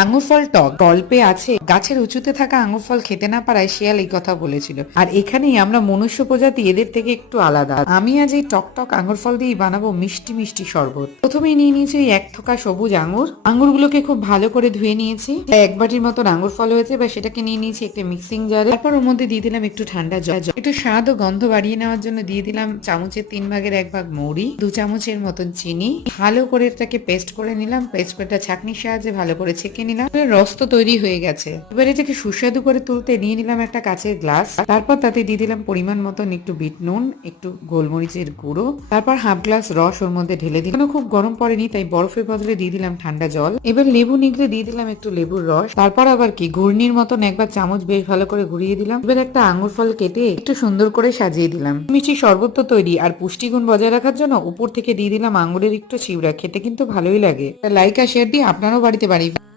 আঙ্গুর ফল টক গল্পে আছে, গাছের উঁচুতে থাকা আঙ্গুর ফল খেতে না পারায় শিয়াল এই কথা বলেছিল। আর এখানেই আমরা মনুষ্য প্রজাতি এদের থেকে একটু আলাদা। আমি আজ এই টক টক আঙ্গুর ফল দিয়ে বানাবো মিষ্টি মিষ্টি শরবত। প্রথমেই নিয়ে নিয়েছি ওই এক থোকা সবুজ আঙ্গুরগুলোকে খুব ভালো করে ধুয়ে নিয়েছি। এক বাটির মতন আঙ্গুর ফল হয়েছে, বা সেটাকে নিয়ে নিয়েছি একটা মিক্সিং জারে। তারপর ওর মধ্যে দিয়ে দিলাম একটু ঠান্ডা জল, একটু স্বাদ ও গন্ধ বাড়িয়ে নেওয়ার জন্য দিয়ে দিলাম চামচের 3/1 মৌরি, 2 চামচের মতন চিনি। ভালো করে এটাকে পেস্ট করে নিলাম। পেস্ট করে ছাঁকনির সাহায্যে ভালো করে ছেঁকে নিলাম। রস তো তৈরি হয়ে গেছে। এবার এটাকে সুস্বাদু করে তুলতে নিয়ে নিলাম একটা কাঁচের গ্লাস। তারপর তাতে দিয়ে দিলাম পরিমাণ মতন একটু বিট নুন, একটু গোলমরিচের গুঁড়ো, তারপর হাফ গ্লাস রস ওর মধ্যে ঢেলে দিলাম। খুব গরম পড়েনি, তাই বরফের বদলে দিয়ে দিলাম ঠান্ডা জল। এবার লেবু নিগড়ে দিয়ে দিলাম একটু লেবুর রস। তারপর আবার কি ঘূর্ণির মতন একবার চামচ বেশ ভালো করে ঘুরিয়ে দিলাম। এবার একটা আঙ্গুর ফল কেটে একটু সুন্দর করে সাজিয়ে দিলাম। মিষ্টি শরবত তো তৈরি, আর পুষ্টিগুণ বজায় রাখার জন্য উপর থেকে দিয়ে দিলাম আঙ্গুরের একটু চিউড়া। খেতে কিন্তু ভালোই লাগে। লাইক আর শেয়ার দিয়ে আপনারাও বাড়িতে বানিয়ে